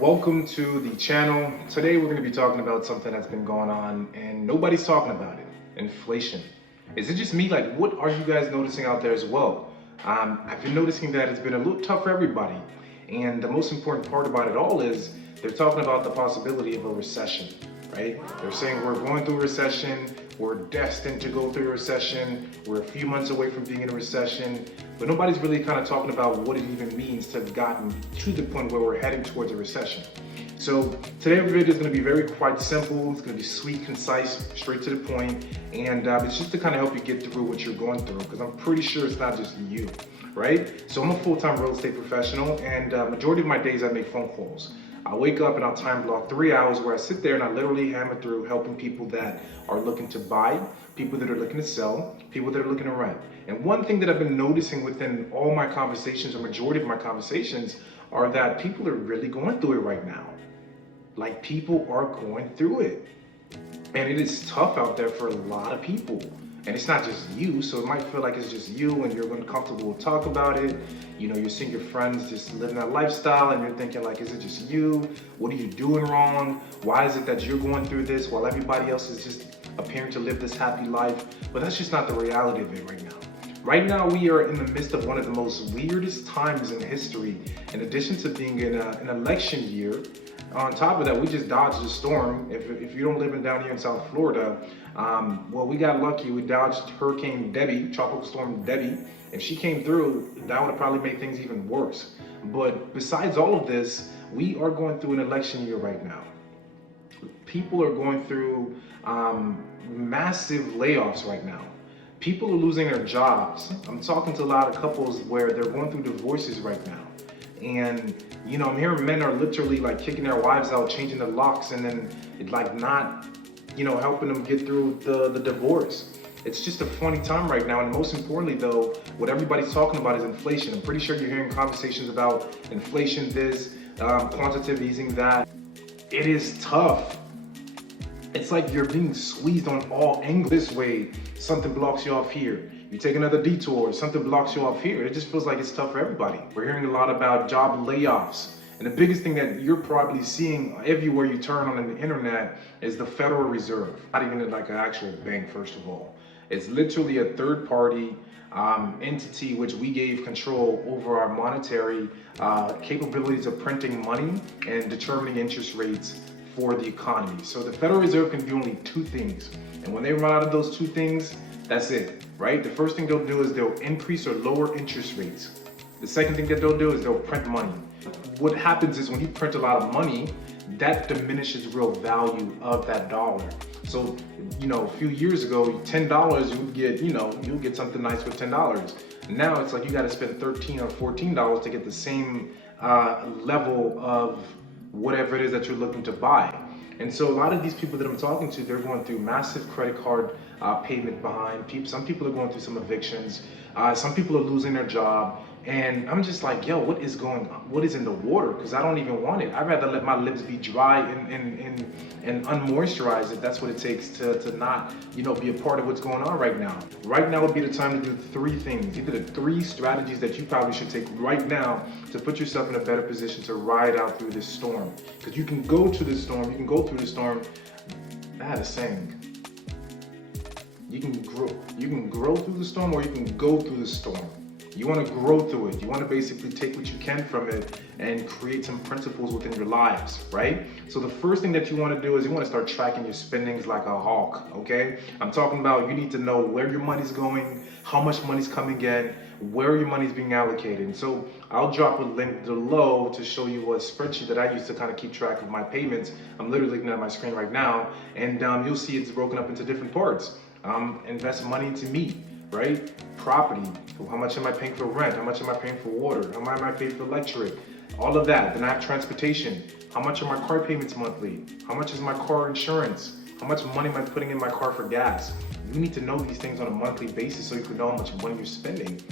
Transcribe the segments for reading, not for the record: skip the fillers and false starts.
Welcome to the channel. Today we're going to be talking about something that's been going on and nobody's talking about it. Inflation. Is it just me? Like, what are you guys noticing out there as well? I've been noticing that it's been a little tough for everybody. And the most important part about it all is they're talking about the possibility of a recession, right? They're saying we're going through a recession, we're destined to go through a recession, we're a few months away from being in a recession, but nobody's really kind of talking about what it even means to have gotten to the point where we're heading towards a recession. So today's video is going to be very quite simple. It's going to be sweet, concise, straight to the point, and it's just to kind of help you get through what you're going through, because I'm pretty sure it's not just you, right? So I'm a full-time real estate professional, and majority of my days I make phone calls. I wake up and I'll time block 3 hours where I sit there and I literally hammer through helping people that are looking to buy, people that are looking to sell, people that are looking to rent. And one thing that I've been noticing within all my conversations, or majority of my conversations, are that people are really going through it right now. Like, people are going through it. And it is tough out there for a lot of people. And it's not just you, so it might feel like it's just you and you're uncomfortable to talk about it. You know, you're seeing your friends just living that lifestyle and you're thinking like, is it just you? What are you doing wrong? Why is it that you're going through this while everybody else is just appearing to live this happy life? But that's just not the reality of it right now. Right now, we are in the midst of one of the most weirdest times in history. In addition to being in an election year, on top of that, we just dodged a storm. If you don't live down here in South Florida, well, we got lucky. We dodged Hurricane Debbie, Tropical Storm Debbie. If she came through, that would have probably made things even worse. But besides all of this, we are going through an election year right now. People are going through massive layoffs right now. People are losing their jobs. I'm talking to a lot of couples where they're going through divorces right now. And, you know, I'm hearing men are literally like kicking their wives out, changing the locks, and then like not, you know, helping them get through the divorce. It's just a funny time right now. And most importantly though, what everybody's talking about is inflation. I'm pretty sure you're hearing conversations about inflation this, quantitative easing that. It is tough. It's like you're being squeezed on all angles. This way, something blocks you off here. You take another detour, something blocks you off here. It just feels like it's tough for everybody. We're hearing a lot about job layoffs. And the biggest thing that you're probably seeing everywhere you turn on the internet is the Federal Reserve. Not even like an actual bank, first of all. It's literally a third party entity which we gave control over our monetary capabilities of printing money and determining interest rates for the economy. So the Federal Reserve can do only two things. And when they run out of those two things, that's it, right? The first thing they'll do is they'll increase or lower interest rates. The second thing that they'll do is they'll print money. What happens is when you print a lot of money, that diminishes real value of that dollar. So, you know, a few years ago, $10, you would get, you know, you'll get something nice with $10. Now it's like you got to spend $13 or $14 to get the same level of whatever it is that you're looking to buy. And so a lot of these people that I'm talking to, they're going through massive credit card payment behind. Some people are going through some evictions. Some people are losing their job. And I'm just like, yo, what is going on? What is in the water? Because I don't even want it. I'd rather let my lips be dry and unmoisturized if that's what it takes to not, you know, be a part of what's going on right now. Right now would be the time to do three things. These are the three strategies that you probably should take right now to put yourself in a better position to ride out through this storm. Because you can go to this storm, you can go through the storm. I had a saying. You can grow through the storm, or you can go through the storm. You want to grow through it. You want to basically take what you can from it and create some principles within your lives, right? So the first thing that you want to do is you want to start tracking your spendings like a hawk, okay? I'm talking about you need to know where your money's going, how much money's coming in, where your money's being allocated. And so I'll drop a link below to show you a spreadsheet that I use to kind of keep track of my payments. I'm literally looking at my screen right now, and you'll see it's broken up into different parts. Invest money into me, right? Property. How much am I paying for rent? How much am I paying for water? How much am I paying for electric? All of that. Then I have transportation. How much are my car payments monthly? How much is my car insurance? How much money am I putting in my car for gas? You need to know these things on a monthly basis so you can know how much money you're spending.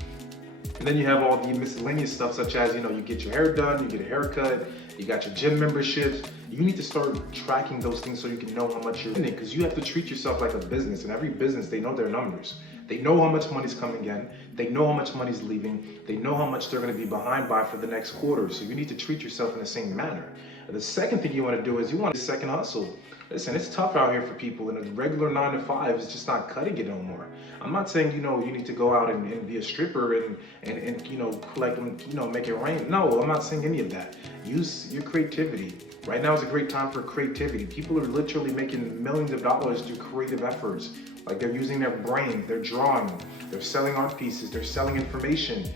And then you have all the miscellaneous stuff, such as, you know, you get your hair done, you get a haircut, you got your gym memberships. You need to start tracking those things so you can know how much you're spending, because you have to treat yourself like a business. And every business, they know their numbers. They know how much money's coming in. They know how much money's leaving. They know how much they're going to be behind by for the next quarter. So you need to treat yourself in the same manner. The second thing you want to do is you want a second hustle. Listen, it's tough out here for people, and a regular 9 to 5 is just not cutting it no more. I'm not saying you need to go out and be a stripper and collect them, make it rain. No, I'm not saying any of that. Use your creativity. Right now is a great time for creativity. People are literally making millions of dollars through creative efforts. Like they're using their brain, they're drawing, they're selling art pieces, they're selling information,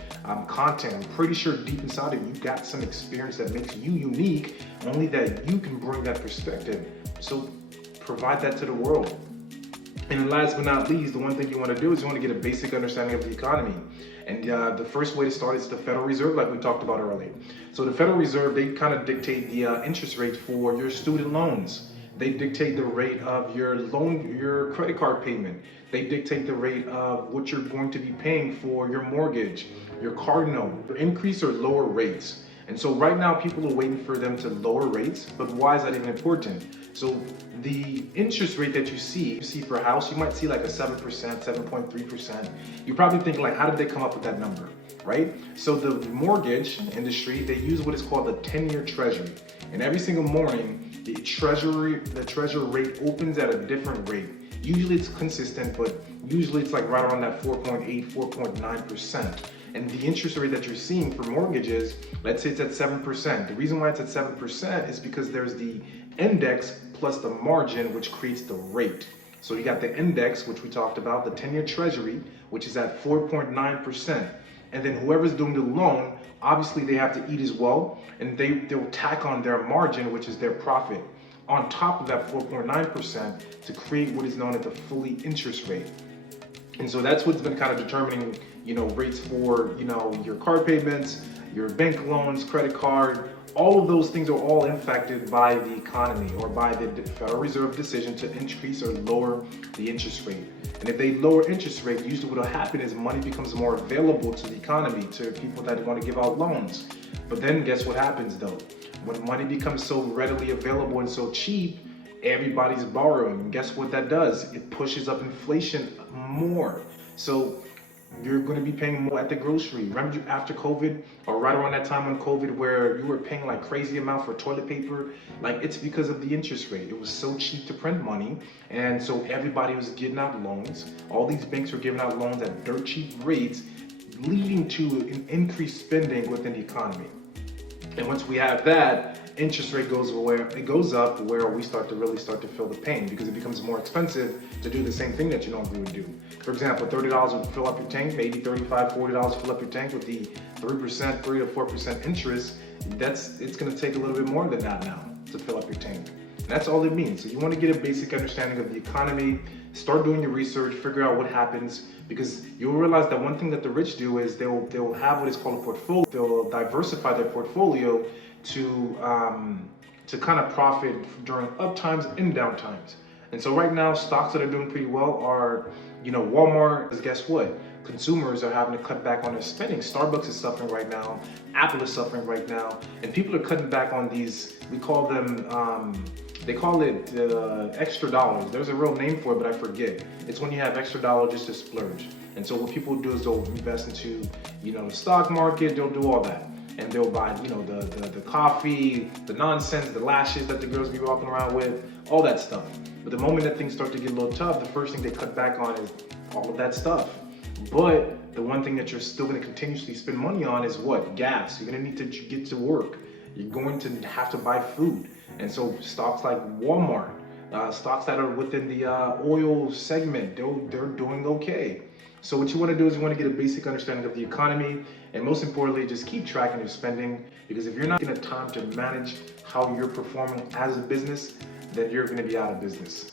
content. I'm pretty sure deep inside of you got some experience that makes you unique, only that you can bring that perspective. So provide that to the world. And last but not least, the one thing you want to do is you want to get a basic understanding of the economy. And the first way to start is the Federal Reserve, like we talked about earlier. So the Federal Reserve, they kind of dictate the interest rate for your student loans. They dictate the rate of your loan, your credit card payment. They dictate the rate of what you're going to be paying for your mortgage, your car note, increase or lower rates. And so right now people are waiting for them to lower rates, but why is that even important? So the interest rate that you see for a house, you might see like a 7%, 7.3%. You probably think like, how did they come up with that number, right? So the mortgage industry, they use what is called the 10-year treasury. And every single morning, the treasury rate opens at a different rate. Usually it's consistent, but usually it's like right around that 4.8, 4.9%. And the interest rate that you're seeing for mortgages, let's say it's at 7%. The reason why it's at 7% is because there's the index plus the margin, which creates the rate. So you got the index, which we talked about, the 10-year treasury, which is at 4.9%. And then whoever's doing the loan, obviously they have to eat as well, and they'll tack on their margin, which is their profit, on top of that 4.9% to create what is known as the fully interest rate. And so that's what's been kind of determining, rates for, your car payments, your bank loans, credit card. All of those things are all impacted by the economy or by the Federal Reserve decision to increase or lower the interest rate. And if they lower interest rate, usually what will happen is money becomes more available to the economy, to people that want to give out loans. But then guess what happens though? When money becomes so readily available and so cheap, everybody's borrowing. And guess what that does? It pushes up inflation more. So you're going to be paying more at the grocery. Remember after COVID, or right around that time on COVID, where you were paying like crazy amount for toilet paper? Like, it's because of the interest rate. It was so cheap to print money, and so everybody was getting out loans. All these banks were giving out loans at dirt cheap rates, leading to an increased spending within the economy. And once we have that, interest rate goes up where we start to feel the pain, because it becomes more expensive to do the same thing that you normally would do. For example, $30 would fill up your tank, maybe $35, $40 fill up your tank. With the 3%, 3 to 4% interest, it's going to take a little bit more than that now to fill up your tank. And that's all it means. So you want to get a basic understanding of the economy, start doing your research, figure out what happens, because you'll realize that one thing that the rich do is they'll have what is called a portfolio. They'll diversify their portfolio to kind of profit during up times and down times. And so right now, stocks that are doing pretty well are, Walmart. Because guess what? Consumers are having to cut back on their spending. Starbucks is suffering right now. Apple is suffering right now. And people are cutting back on these, we call them, they call it extra dollars. There's a real name for it, but I forget. It's when you have extra dollars just to splurge. And so what people do is they'll invest into, the stock market. They'll do all that. And they'll buy, the coffee, the nonsense, the lashes that the girls be walking around with, all that stuff. But the moment that things start to get a little tough, the first thing they cut back on is all of that stuff. But the one thing that you're still going to continuously spend money on is what? Gas. You're going to need to get to work. You're going to have to buy food. And so stocks like Walmart, stocks that are within the oil segment, they're doing okay. So what you want to do is you want to get a basic understanding of the economy, and most importantly, just keep tracking your spending, because if you're not getting time to manage how you're performing as a business, then you're going to be out of business.